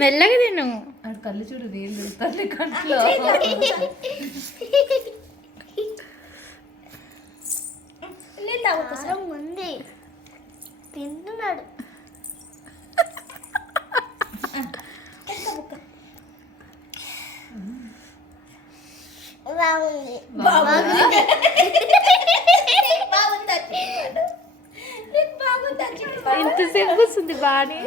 మెల్లగా తిను. అది కళ్ళు చూడు వేలు తల్లి కంట్లో. ఉంది తింటున్నాడు. బాగుంది. ఇంతసేపు కూర్చుంది బాగానే.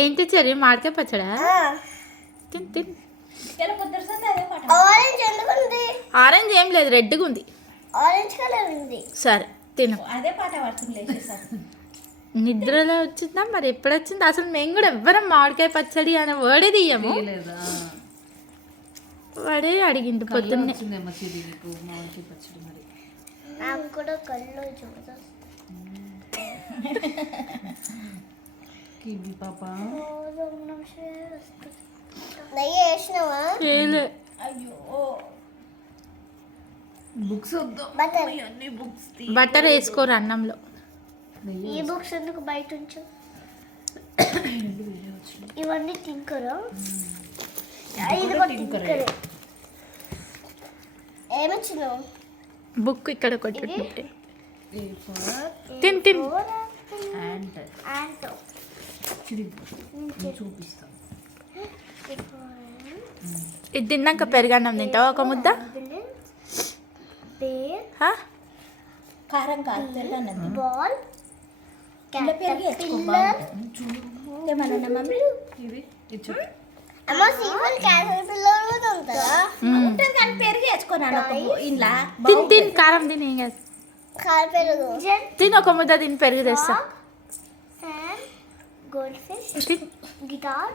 ఏంటి చెర్రీ మామిడికాయ పచ్చడా? తిన్ తిన్. ఆరెంజ్ ఏం లేదు, రెడ్గా ఉంది. ఆరెంజ్ కలర్ ఉంది. సరే తిను. అదే పాట పడుతుంది. నిద్రలో వచ్చిందా మరి ఎప్పుడు వచ్చింది? అసలు మేము కూడా ఎవ్వరం మామిడికాయ పచ్చడి అనే వర్డే తీయము. లేదా వాడే అడిగింది పొద్దున్నే. వచ్చిందేమో చిరి నీకు మామిడికాయ పచ్చడి మరి. నాకు కూడా కళ్ళు చూడదు. కివి పాప నెయ్యి వేసినావా? ఏలే. అయ్యో బుక్స్ వద్దు. బటర్. అన్ని బుక్స్ బటర్ వేసుకోరు అన్నంలో. ఈ బుక్స్ ఎందుకు బయట ఉంచు? ఇవన్నీ టింకరా? ఇది కూడా టింకరే. ఏమొచ్చినావు? బుక్ ఇక్కడ కొట్టి ఏ ఫర్ తిన్ తిన్. యాంట్. యాంటో. చిరి చూపిస్తాను. ఇది తిన్నాక పెరుగన్నం తింటావా ఒక ముద్ద? హా? కారం కాదు తెల్లన్నది. బాల్. ఇలా పెరిగి ఏమన్నా మమ్మీ ఇది ఇచ్చు. అమ్మ సింపుల్ క్యారెట్ పిల్లలు కూడా ఉంటారా? ఉంటుంది కానీ పెరిగి వేసుకున్నాను ఇంట్లో. తిన్ తిన్ కారం తిని ఏం కాదు. కార్ పెరుగు. తిని ఒక ముద్ద తిని పెరుగు తెస్తా. శాండ్, గోల్డ్ ఫిష్, తిన్. గిటార్,